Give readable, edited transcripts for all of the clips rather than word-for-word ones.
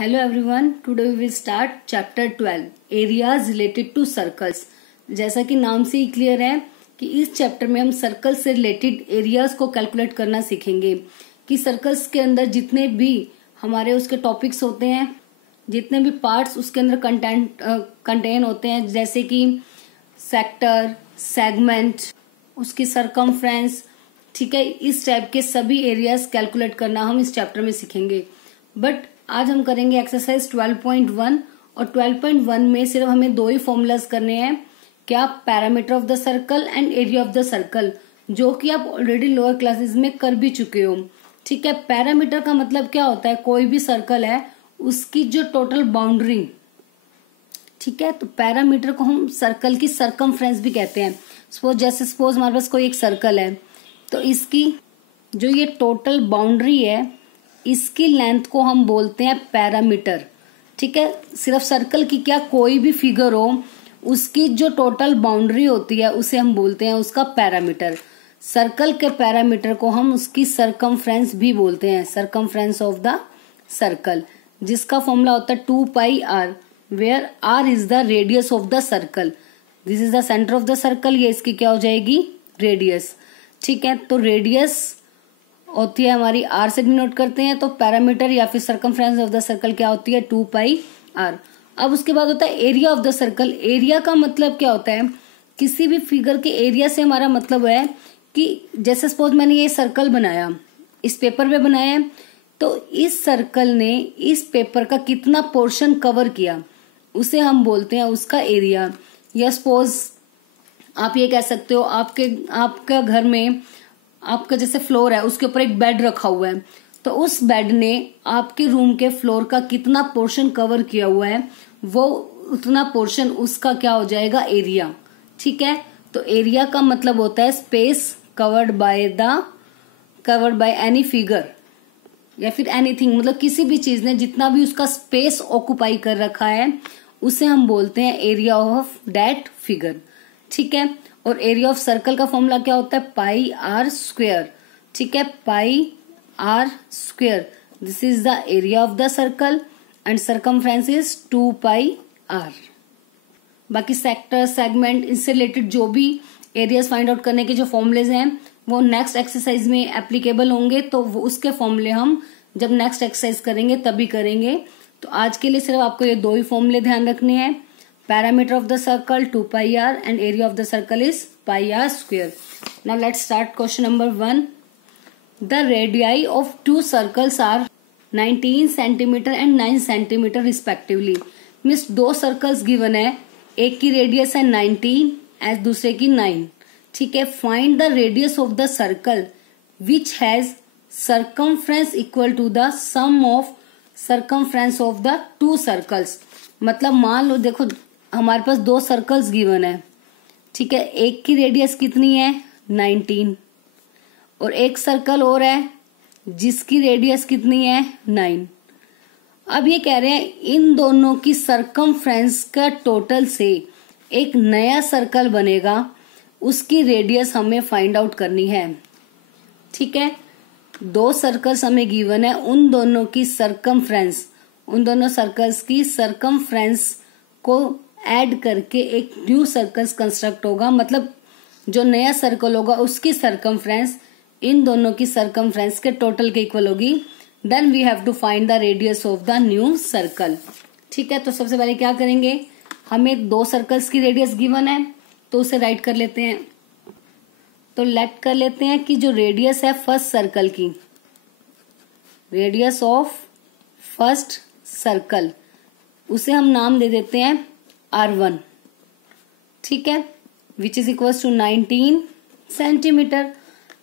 Hello everyone, today we will start chapter 12 areas related to circles। जैसा कि नाम से ही क्लियर है कि इस चैप्टर में हम सर्कल से रिलेटेड एरियाज को कैलकुलेट करना सीखेंगे कि सर्कल्स के अंदर जितने भी हमारे उसके टॉपिक्स होते हैं, जितने भी पार्ट्स उसके अंदर कंटेन होते हैं, जैसे कि सेक्टर, सेगमेंट, उसकी सरकमफ्रेंस, ठीक है, इस टाइप के सभी एरियाज कैलकुलेट करना हम इस चैप्टर में सीखेंगे। बट आज हम करेंगे एक्सरसाइज 12.1 और 12.1 में सिर्फ हमें दो ही फॉर्मूलाज करने हैं, क्या, parameter of the circle and area of the circle, जो कि आप ऑलरेडी लोअर क्लासेस में कर भी चुके हो। ठीक है, पैरामीटर का मतलब क्या होता है, कोई भी सर्कल है उसकी जो टोटल बाउंड्री, ठीक है, तो पैरामीटर को हम सर्कल की सरकमफ्रेंस भी कहते हैं। सपोज हमारे पास कोई एक सर्कल है, तो इसकी जो ये टोटल बाउंड्री है इसकी लेंथ को हम बोलते हैं पैरामीटर। ठीक है, सिर्फ सर्कल की क्या, कोई भी फिगर हो उसकी जो टोटल बाउंड्री होती है उसे हम बोलते हैं उसका पैरामीटर। सर्कल के पैरामीटर को हम उसकी सरकमफ्रेंस भी बोलते हैं, सरकमफ्रेंस ऑफ द सर्कल, जिसका फॉर्मूला होता है 2πr, where r is the radius of the circle. This is the centre of the circle, ये इसकी क्या हो जाएगी, रेडियस। ठीक है, तो रेडियस होती है हमारी r से डिनोट करते हैं, तो पैरामीटर या फिर सरकमफ्रेंस ऑफ द सर्कल क्या होती है, 2πr। अब उसके बाद होता है area of the circle. Area का मतलब क्या होता है, किसी भी फिगर के एरिया से हमारा मतलब है कि जैसे सपोज मैंने ये सर्कल बनाया, इस पेपर पे बनाया है, तो इस सर्कल ने इस पेपर का कितना पोर्शन कवर किया उसे हम बोलते हैं उसका एरिया। या सपोज आप ये कह सकते हो, आपका घर में आपका जैसे फ्लोर है उसके ऊपर एक बेड रखा हुआ है, तो उस बेड ने आपके रूम के फ्लोर का कितना पोर्शन कवर किया हुआ है, वो उतना पोर्शन उसका क्या हो जाएगा, एरिया। ठीक है, तो एरिया का मतलब होता है space covered by any figure या फिर एनीथिंग, मतलब किसी भी चीज ने जितना भी उसका स्पेस ऑक्युपाई कर रखा है उसे हम बोलते हैं एरिया ऑफ दैट फिगर। ठीक है, और एरिया ऑफ सर्कल का फॉर्मूला क्या होता है, πr²। ठीक है, πr², this is the area of the circle and circumference is 2πr। बाकी सेक्टर, सेगमेंट, इससे रिलेटेड जो भी एरियाज फाइंड आउट करने के जो फॉर्मूलेज हैं वो नेक्स्ट एक्सरसाइज में एप्लीकेबल होंगे, तो वो उसके फॉर्मूले हम जब नेक्स्ट एक्सरसाइज करेंगे तभी करेंगे। तो आज के लिए सिर्फ आपको ये दो ही फॉर्मूले ध्यान रखने हैं, parameter of the circle 2πr and area of the circle is πr²। Now let's start question number 1. The radii of two circles are 19 centimeter and 9 centimeter respectively। Means दो सर्कल्स गिवन है, एक की रेडियस है 19 as दूसरे की 9। ठीक है, find the radius of the circle which has circumference equal to the sum of circumference of the two circles. मतलब मान लो, देखो हमारे पास दो सर्कल्स गिवन है, ठीक है, एक की रेडियस कितनी है 19 और एक सर्कल और है जिसकी रेडियस कितनी है 9। अब ये कह रहे हैं इन दोनों की सरकमफ्रेंस का टोटल से एक नया सर्कल बनेगा, उसकी रेडियस हमें फाइंड आउट करनी है। ठीक है, दो सर्कल्स हमें गिवन है, उन दोनों की सरकमफ्रेंस, उन दोनों सर्कल्स की सरकमफ्रेंस को ऐड करके एक न्यू सर्कल्स कंस्ट्रक्ट होगा, मतलब जो नया सर्कल होगा उसकी सरकमफ्रेंस इन दोनों की सरकमफ्रेंस के टोटल के इक्वल होगी। Then we have to find the radius of the new circle. ठीक है, तो सबसे पहले क्या करेंगे, हमें दो सर्कल्स की रेडियस गिवन है तो उसे राइट कर लेते हैं। तो लेट कर लेते हैं कि जो रेडियस है फर्स्ट सर्कल की, रेडियस ऑफ फर्स्ट सर्कल, उसे हम नाम दे देते हैं r1। ठीक है, which is equal to 19 centimetre.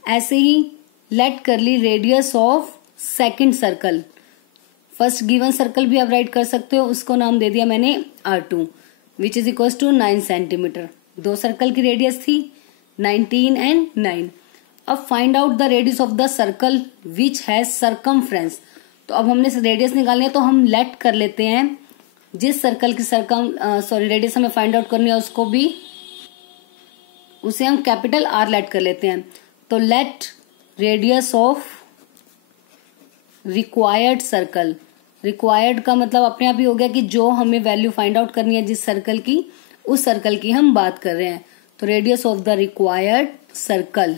ऐसे ही लेट कर ली radius of second circle, first given circle भी आप राइट कर सकते हो, उसको नाम दे दिया मैंने r2, which is equal to 9 centimetre. दो सर्कल की रेडियस थी 19 एंड 9। अब find out the radius of the circle which has circumference. तो अब हमने रेडियस निकालनी है, तो हम लेट कर लेते हैं जिस सर्कल की रेडियस हमें फाइंड आउट करनी है उसको भी, उसे हम कैपिटल R लेट कर लेते हैं। तो let radius of required circle, required का मतलब अपने आप ही हो गया कि जो हमें वैल्यू फाइंड आउट करनी है जिस सर्कल की, उस सर्कल की हम बात कर रहे हैं। तो radius of the required circle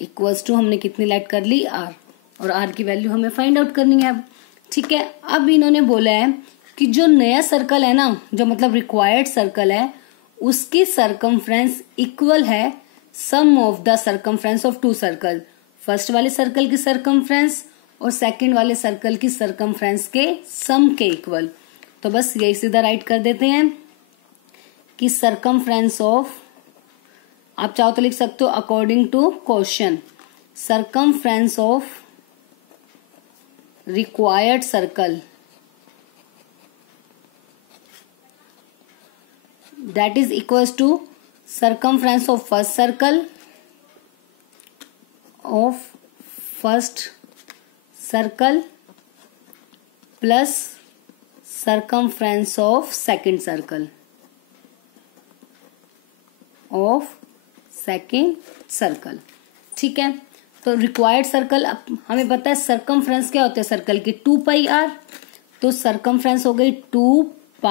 equals to हमने कितनी लेट कर ली r, और r की वैल्यू हमें फाइंड आउट करनी है अब। ठीक है, अब इन्होंने बोला है कि जो नया सर्कल है ना, जो मतलब रिक्वायर्ड सर्कल है, उसकी सरकमफ्रेंस इक्वल है sum of the circumference of two circle. First वाले सर्कल की सरकमफ्रेंस और सेकंड वाले सर्कल की सरकमफ्रेंस के सम के इक्वल। तो बस यही सीधा राइट कर देते हैं कि सरकमफ्रेंस ऑफ, आप चाहो तो लिख सकते हो according to question, circumference of required circle that is equals to circumference of first circle plus circumference of second circle ठीक है। तो रिक्वायर्ड सर्कल, हमें पता है सरकमफ्रेंस क्या होता है सर्कल की, 2πr। तो सरकमफ्रेंस हो गई 2π,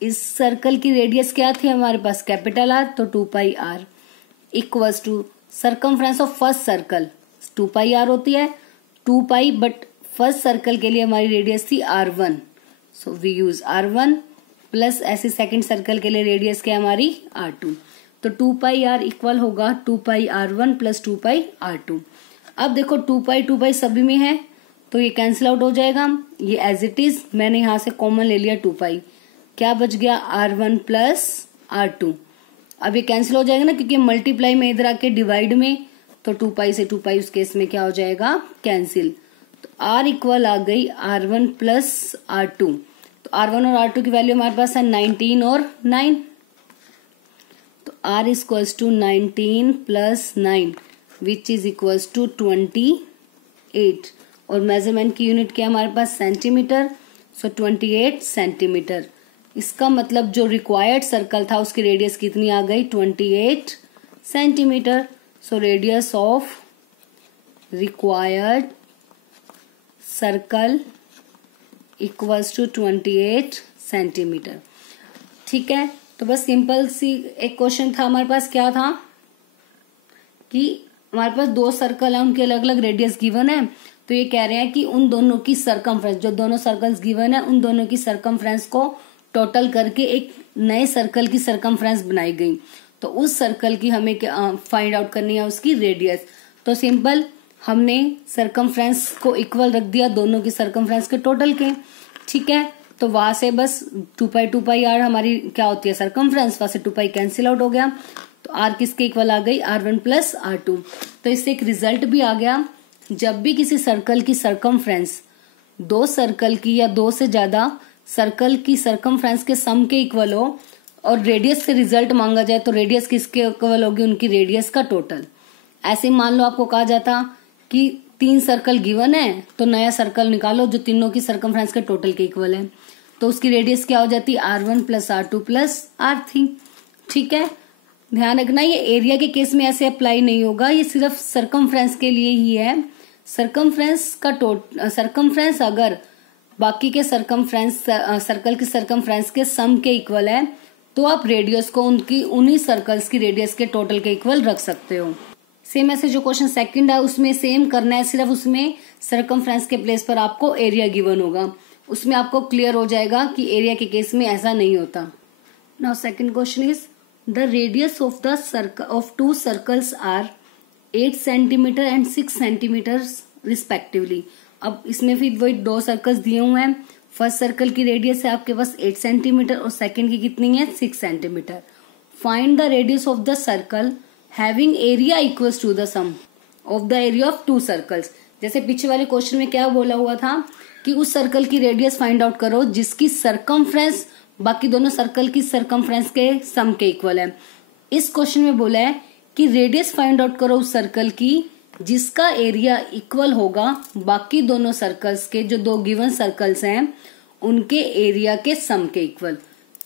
इस सर्कल की रेडियस क्या थी हमारे पास, कैपिटल R, तो 2πr equals to circumference of first circle 2πr होती है, 2π, बट फर्स्ट सर्कल के लिए हमारी रेडियस थी R1, so we use R1 plus ऐसे सेकंड सर्कल के लिए रेडियस क्या हमारी R2। तो 2πr इक्वल होगा 2πr1 प्लस 2πr2। अब देखो 2π सभी में है तो ये कैंसिल आउट हो जाएगा, ये एज इट इज मैंने यहां से कॉमन ले लिया 2π, क्या बच गया R1 प्लस R2। अब ये कैंसिल हो जाएगा ना, क्योंकि मल्टीप्लाई में इधर आके डिवाइड में, तो 2π से 2π उस केस में क्या हो जाएगा, कैंसिल। तो R इक्वल आ गई R1 प्लस R2। तो R1 और R2 की वैल्यू हमारे पास है 19 और 9, तो R equals to 19 plus 9 which is equals to 28, और मेजरमेंट की यूनिट क्या है हमारे पास, सेंटीमीटर, सो 28 सेंटीमीटर। इसका मतलब जो रिक्वायर्ड सर्कल था उसकी रेडियस कितनी आ गई, 28 centimetre. So radius of required circle equals to 28 centimetre. ठीक है, तो बस सिंपल सी एक क्वेश्चन था हमारे पास, क्या था कि हमारे पास दो सर्कल है, उनके अलग अलग रेडियस गिवन है, तो ये कह रहे हैं कि उन दोनों की सरकमफ्रेंस, जो दोनों सर्कल्स गिवन है उन दोनों की सरकमफ्रेंस को टोटल करके एक नए सर्कल की सरकमफ्रेंस बनाई गई। तो उस सर्कल की हमें फाइंड आउट करनी है उसकी रेडियस। तो सिंपल हमने सरकमफ्रेंस को इक्वल रख दिया दोनों की सरकमफ्रेंस के टोटल के। ठीक है, तो वहां से बस 2πr हमारी क्या होती है सरकमफ्रेंस, वहां से 2π कैंसिल आउट हो गया, तो r किसके इक्वल आ गई, R1 प्लस R2। तो इससे एक रिजल्ट भी आ गया, जब भी किसी सर्कल की सरकमफ्रेंस दो सर्कल की या दो से ज्यादा सर्कल की सरकमफ्रेंस के सम के इक्वल हो और रेडियस से रिजल्ट मांगा जाए, तो रेडियस किसके इक्वल होगी, उनकी रेडियस का टोटल। ऐसे मान लो आपको कहा जाता कि 3 सर्कल गिवन है, तो नया सर्कल निकालो जो तीनों की सरकमफ्रेंस के टोटल के इक्वल है, तो उसकी रेडियस क्या हो जाती है, R1 plus R2 plus R3। ठीक है, ध्यान रखना ये एरिया के केस में ऐसे अप्लाई नहीं होगा, ये सिर्फ सरकमफ्रेंस के लिए ही है। सरकमफ्रेंस अगर बाकी के सर्कल की सरकमफ्रेंस के सम के इक्वल है, तो आप रेडियस को उन्हीं सर्कल्स की रेडियस के टोटल के इक्वल रख सकते हो। सेम ऐसे जो क्वेश्चन सेकंड है उसमें सेम करना है, सिर्फ उसमें सरकमफ्रेंस के प्लेस पर आपको एरिया गिवन होगा, उसमें आपको क्लियर हो जाएगा कि एरिया के केस में ऐसा नहीं होता। Now second question is the radius of the circle of 2 circles are 8 centimetre and 6 centimetre respectively. अब इसमें फिर वही 2 सर्कल्स दिए हुए हैं, फर्स्ट सर्कल की रेडियस है आपके पास 8 सेंटीमीटर और सेकंड की कितनी है 6 centimetre. Find the radius of the circle having area equals to the sum of the area of 2 circles. जैसे पीछे वाले क्वेश्चन में क्या बोला हुआ था कि उस सर्कल की रेडियस फाइंड आउट करो जिसकी सरकमफ्रेंस बाकी दोनों सर्कल की सरकमफ्रेंस के सम के इक्वल है। इस क्वेश्चन में बोला है कि रेडियस फाइंड आउट करो उस सर्कल की जिसका एरिया इक्वल होगा बाकी दोनों सर्कल्स के, जो 2 गिवन सर्कल्स हैं उनके एरिया के सम के इक्वल।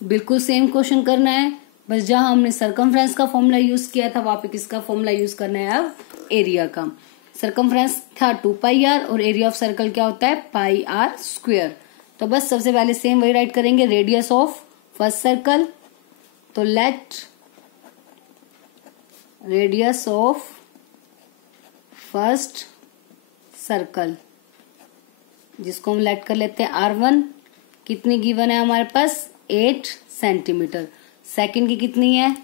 बिल्कुल सेम क्वेश्चन करना है, बस जहां हमने सरकमफ्रेंस का फॉर्मूला यूज किया था वहां पे किसका फॉर्मूला यूज करना है अब एरिया का। सरकमफ्रेंस था 2πr और एरिया ऑफ सर्कल क्या होता है πr²। तो बस सबसे पहले सेम वही राइट करेंगे, रेडियस ऑफ फर्स्ट सर्कल, तो let radius of first circle, जिसको हम लेट कर लेते हैं r1, कितनी गिवन है हमारे पास 8 सेंटीमीटर, सेकंड की कितनी है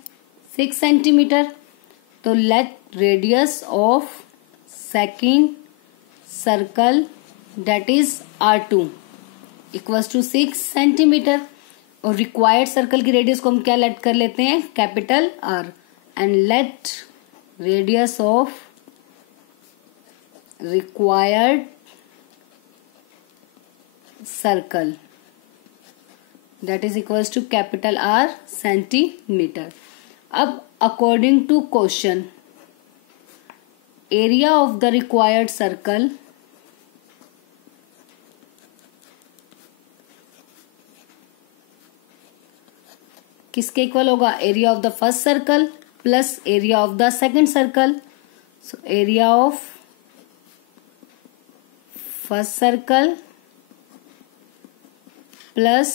6 सेंटीमीटर, तो let radius of second circle that is r2 equals to 6 centimetre, और रिक्वायर्ड सर्कल की रेडियस को हम क्या लेट कर लेते हैं capital R, and let radius of required circle that is equals to capital R centimetre. अब according to question area of the required circle किसके इक्वल होगा, area of the first circle plus area of the second circle. So area of first circle plus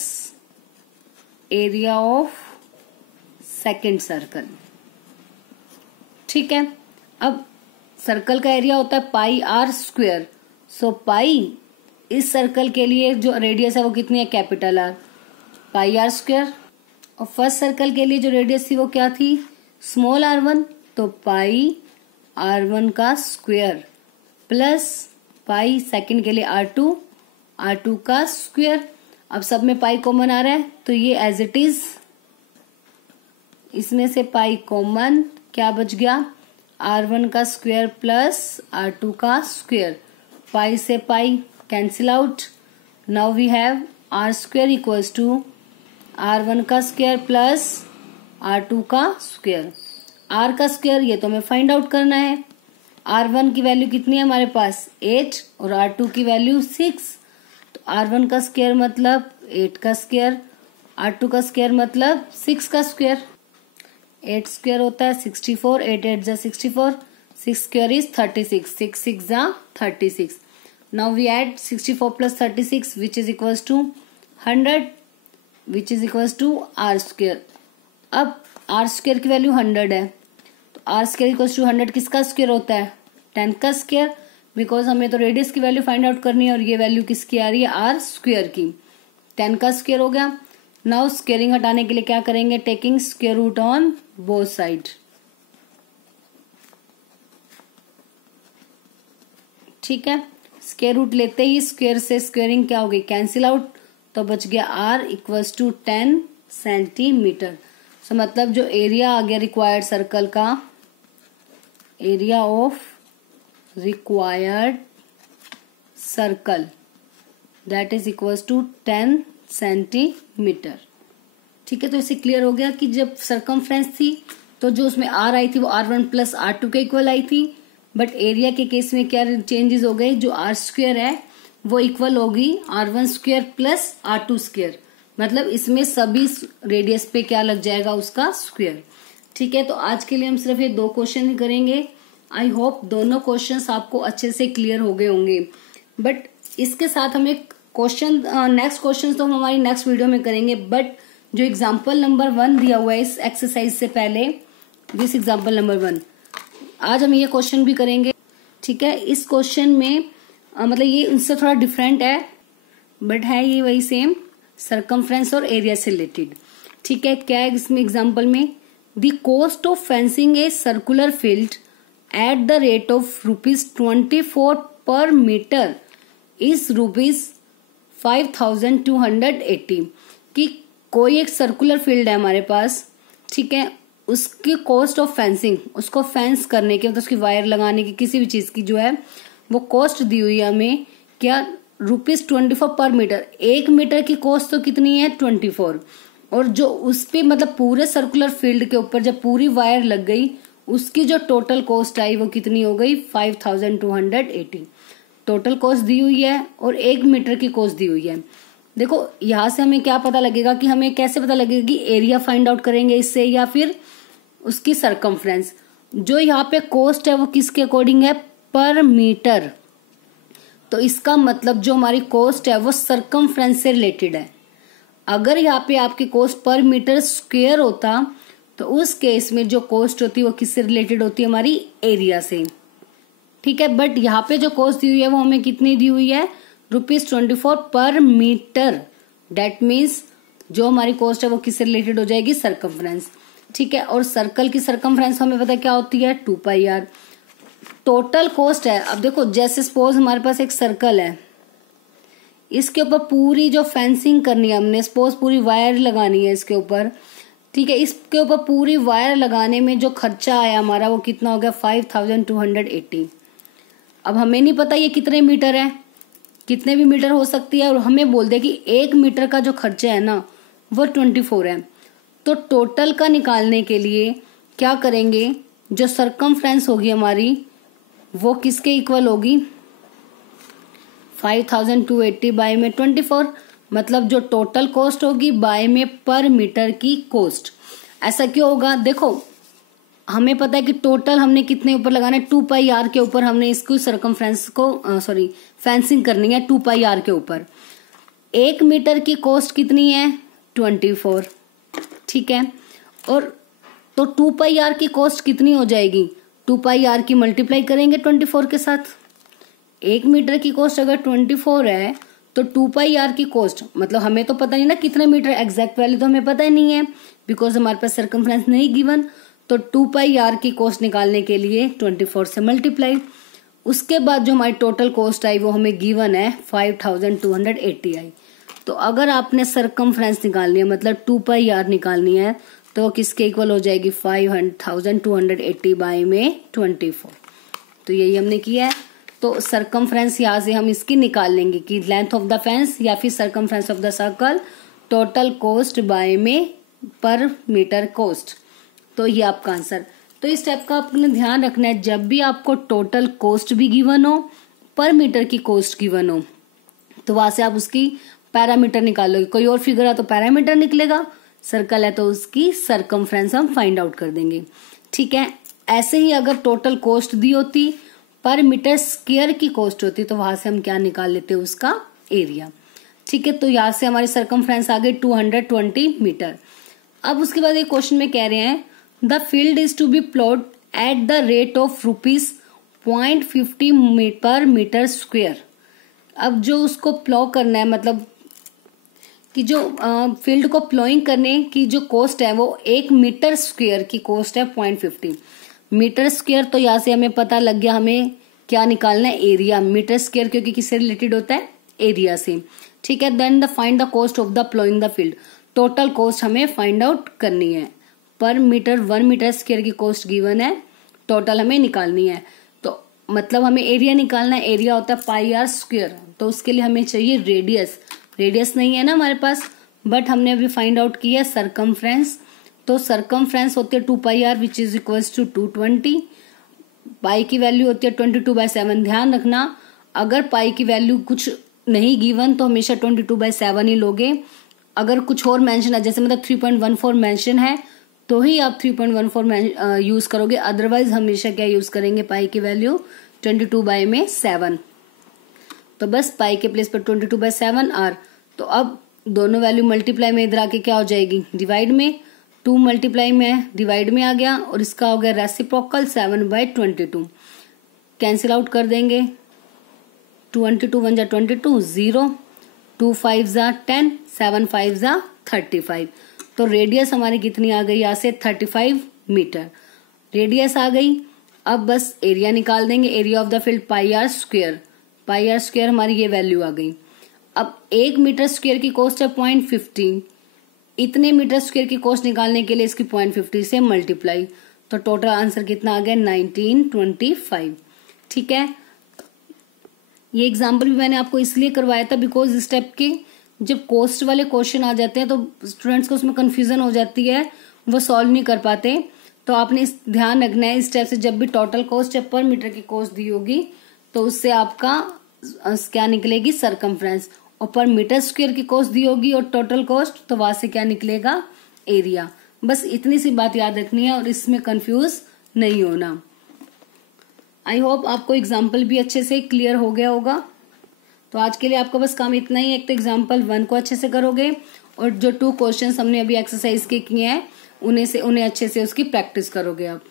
area of second circle, ठीक है। अब circle का area होता है πr², सो पाई इस सर्कल के लिए जो रेडियस है वो कितनी है कैपिटल R, πr², और फर्स्ट सर्कल के लिए जो रेडियस थी वो क्या थी स्मॉल r1, तो πr1 का स्क्वायर प्लस पाई सेकंड के लिए r2 का स्क्वायर। अब सब में पाई कॉमन आ रहा है तो ये एज इट इज, इसमें से पाई कॉमन, क्या बच गया r1 का स्क्वायर प्लस r2 का स्क्वायर, पाई से pi cancel out, now we have r² equals to r1 का स्क्वायर प्लस r2 का स्क्वायर। r का स्क्वायर ये तो हमें फाइंड आउट करना है, r1 की वैल्यू कितनी है हमारे पास 8 और r2 की वैल्यू 6, तो r1 का स्क्वायर मतलब 8 का स्क्वायर, r2 का स्क्वायर मतलब 6 का स्क्वायर, 8 स्क्वायर होता है 64, 8 8 जा 64, 6 स्क्वायर इज 36, 6 6 जा 36। Now we add 64 plus 36 which is equals to 100 which is equals to r²। अब r² की वैल्यू 100 है, तो r² इक्वल्स टू 100 किसका स्क्वायर होता है 10 का स्क्वायर, बिकॉज हमें तो रेडियस की वैल्यू फाइंड आउट करनी है और ये वैल्यू किसकी आ रही है r² की, 10 का स्क्वायर हो गया। नाउ स्क्वेयरिंग हटाने के लिए क्या करेंगे, taking square root on both side, ठीक है। स्क्वायर रूट लेते ही स्क्वायर से स्क्वेयरिंग क्या हो गई कैंसिल आउट, तो बच गया r equals to 10 centimetre. So मतलब जो एरिया आ गया रिक्वायर्ड सर्कल का, area of required circle that is equals to 10 centimetre, ठीक है। तो इससे क्लियर हो गया कि जब सरकमफ्रेंस थी तो जो उसमें r आई थी वो r1 प्लस r2 के इक्वल आई थी, बट एरिया के केस में क्या चेंजेस हो गए, जो r² है वो इक्वल होगी r1² प्लस r2², मतलब इसमें सभी रेडियस पे क्या लग जाएगा उसका स्क्वायर, ठीक है। तो आज के लिए हम सिर्फ ये 2 क्वेश्चन ही करेंगे। आई होप दोनों क्वेश्चंस आपको अच्छे से क्लियर हो गए होंगे, बट इसके साथ हम एक क्वेश्चन नेक्स्ट क्वेश्चन तो हम हमारी नेक्स्ट वीडियो में करेंगे, बट जो एग्जाम्पल नंबर 1 दिया हुआ है इस एक्सरसाइज से पहले, दिस एग्जाम्पल नंबर 1, आज हम ये क्वेश्चन भी करेंगे, ठीक है। इस क्वेश्चन में मतलब ये उनसे थोड़ा डिफरेंट है, बट है ये वही सेम सरकमफ्रेंस और एरिया से रिलेटेड, ठीक है। क्या है इसमें एग्जाम्पल में, the cost of fencing a circular field at the rate of ₹24 पर मीटर इज ₹5280, कि कोई एक सर्कुलर फील्ड है हमारे पास, ठीक है, उसकी कॉस्ट ऑफ फेंसिंग, उसको फेंस करने की मतलब उसकी वायर लगाने की किसी भी चीज की जो है वो कॉस्ट दी हुई है हमें, क्या ₹24 पर मीटर, 1 मीटर की कॉस्ट तो कितनी है 24, और जो उस पे मतलब पूरे सर्कुलर फील्ड के ऊपर जब पूरी वायर लग गई उसकी जो टोटल कॉस्ट आई वो कितनी हो गई 5280, टोटल कॉस्ट दी हुई है और 1 मीटर की कॉस्ट दी हुई है। देखो यहाँ से हमें क्या पता लगेगा कि हमें कैसे पता लगेगा कि एरिया फाइंड आउट करेंगे इससे या फिर उसकी सरकमफ्रेंस। जो यहाँ पे कॉस्ट है वो किसके अकॉर्डिंग है, पर मीटर, तो इसका मतलब जो हमारी कॉस्ट है वो सरकमफ्रेंस से रिलेटेड है। अगर यहाँ पे आपकी कॉस्ट पर मीटर स्क्वायर होता तो उस केस में जो कॉस्ट होती है वो किससे रिलेटेड होती है, हमारी एरिया से। ठीक है, बट यहाँ पे जो कॉस्ट दी हुई है वो हमें कितनी दी हुई है, ₹24 पर मीटर। डेट मीन्स जो हमारी कॉस्ट है वो किससे रिलेटेड हो जाएगी, सरकमफ्रेंस। ठीक है, और सर्कल की सरकमफ्रेंस हमें पता क्या होती है, 2πr। टोटल कॉस्ट है, अब देखो जैसे सपोज हमारे पास एक सर्कल है, इसके ऊपर पूरी जो फेंसिंग करनी है हमने, सपोज पूरी वायर लगानी है इसके ऊपर। ठीक है, इसके ऊपर पूरी वायर लगाने में जो खर्चा आया हमारा वो कितना हो गया, 5280। अब हमें नहीं पता ये कितने मीटर है, कितने भी मीटर हो सकती है, और हमें बोल दे कि 1 मीटर का जो खर्चा है ना वो 24 है। तो टोटल का निकालने के लिए क्या करेंगे, जो सरकमफ्रेंस होगी हमारी वो किसके इक्वल होगी, 5280 बाय में 24, मतलब जो टोटल कॉस्ट होगी बाय में पर मीटर की कॉस्ट। ऐसा क्यों होगा, देखो हमें पता है कि टोटल हमने कितने ऊपर लगाना है, 2πr के ऊपर हमने इसको सरकमफ्रेंस को फेंसिंग करनी है 2πr के ऊपर। 1 मीटर की कॉस्ट कितनी है, 24। ठीक है, और तो 2πr की कॉस्ट कितनी हो जाएगी, 2πr की मल्टीप्लाई करेंगे 24 के साथ। 1 मीटर की कॉस्ट अगर 24 है तो 2πr की कॉस्ट, मतलब हमें तो पता नहीं ना कितने मीटर, एग्जैक्ट वैल्यू तो हमें पता ही नहीं है बिकॉज हमारे पास सरकमफ्रेंस नहीं गिवन। तो 2πr की कॉस्ट निकालने के लिए 24 से मल्टीप्लाई, उसके बाद जो हमारी टोटल कॉस्ट आई वो हमें गिवन है 5280 आई। तो अगर आपने सरकमफ्रेंस निकालनी है मतलब 2πr निकालनी है तो किसके इक्वल हो जाएगी, 5280 बाय में 24। तो यही हमने किया है। तो सरकमफ्रेंस यहाँ से हम इसकी निकाल लेंगे कि लेंथ ऑफ द फेंस या फिर circumference of the circle, total cost by में पर मीटर कॉस्ट। तो ये आपका आंसर। तो इस स्टेप का आपने ध्यान रखना है, जब भी आपको टोटल कॉस्ट भी गिवन हो, पर मीटर की कॉस्ट गिवन हो, तो वहां से आप उसकी पैरामीटर निकालोगे। कोई और फिगर है तो पैरामीटर निकलेगा, सर्कल है तो उसकी सरकमफ्रेंस हम फाइंड आउट कर देंगे। ठीक है, ऐसे ही अगर टोटल कॉस्ट दी होती, पर मीटर स्क्वायर की कॉस्ट होती, तो वहां से हम क्या निकाल लेते, उसका एरिया। ठीक है, तो यहाँ से हमारी सरकमफ्रेंस आ गई 220 मीटर। अब उसके बाद एक क्वेश्चन में कह रहे हैं the field is to be plot at the rate of ₹0.50 per metre square. अब जो उसको प्लॉ करना है, मतलब कि जो फील्ड को प्लॉइंग करने की जो कॉस्ट है वो 1 मीटर स्क्वायर की कॉस्ट है 0.50 मीटर स्क्वायर। तो यहाँ से हमें पता लग गया हमें क्या निकालना है, एरिया। मीटर स्क्वायर क्योंकि किससे रिलेटेड होता है, एरिया से। ठीक है, then the find the cost of the ploughing the field. Total cost हमें फाइंड आउट करनी है। पर मीटर 1 मीटर स्क्वायर की कॉस्ट गिवन है, टोटल हमें निकालनी है। तो मतलब हमें एरिया निकालना है, एरिया होता है πr स्क्वायर। तो उसके लिए हमें चाहिए रेडियस। रेडियस नहीं है ना हमारे पास, बट हमने अभी फाइंड आउट किया सरकमफ्रेंस। तो सरकमफ्रेंस होती है 2πr which is equals to 220। Pi की वैल्यू होती है 22/7। ध्यान रखना, अगर पाई की वैल्यू कुछ नहीं गिवन तो हमेशा 22/7 ही लोगे। अगर कुछ और मेंशन है, जैसे मतलब 3.14 मेंशन है तो ही आप 3.14 यूज करोगे, अदरवाइज हमेशा क्या यूज करेंगे, पाई की वैल्यू 22/7। तो बस पाई के प्लेस पर 22/7 आर। तो अब दोनों वैल्यू मल्टीप्लाई में इधर आके क्या हो जाएगी, डिवाइड में। 2 मल्टीप्लाई में डिवाइड में आ गया और इसका हो गया रेसिप्रोकल 7/22। कैंसिल आउट कर देंगे, 22 1 जा 22, 0, 2 5 जा 10, 7 5 जा 35। तो रेडियस हमारी कितनी आ गई, यहाँ से 35 मीटर रेडियस आ गई। अब बस एरिया निकाल देंगे, area of the field πr square. πr square हमारी ये वैल्यू आ गई। अब 1 मीटर स्क्वायर की कॉस्ट है 0.50, इतने मीटर स्क्वायर की कॉस्ट निकालने के लिए इसकी 0.50 से मल्टीप्लाई। तो टोटल आंसर कितना आ गया, 1925। ठीक है, ये एग्जाम्पल भी मैंने आपको इसलिए करवाया था बिकॉज इस स्टेप के जब कॉस्ट वाले क्वेश्चन आ जाते हैं तो स्टूडेंट्स को उसमें कंफ्यूजन हो जाती है, वो सॉल्व नहीं कर पाते। तो आपने ध्यान रखना है इस स्टेप से, जब भी टोटल कॉस्ट या पर मीटर की कॉस्ट दी होगी तो उससे आपका क्या निकलेगी, सरकमफ्रेंस। और पर मीटर स्क्वायर की कॉस्ट दी होगी और टोटल कॉस्ट, तो वहां से क्या निकलेगा, एरिया। बस इतनी सी बात याद रखनी है और इसमें कंफ्यूज नहीं होना। आई होप आपको एग्जाम्पल भी अच्छे से क्लियर हो गया होगा। तो आज के लिए आपका बस काम इतना ही। एक तो एग्जाम्पल 1 को अच्छे से करोगे और जो 2 क्वेश्चंस हमने अभी एक्सरसाइज के किए हैं उन्हें अच्छे से उसकी प्रैक्टिस करोगे आप।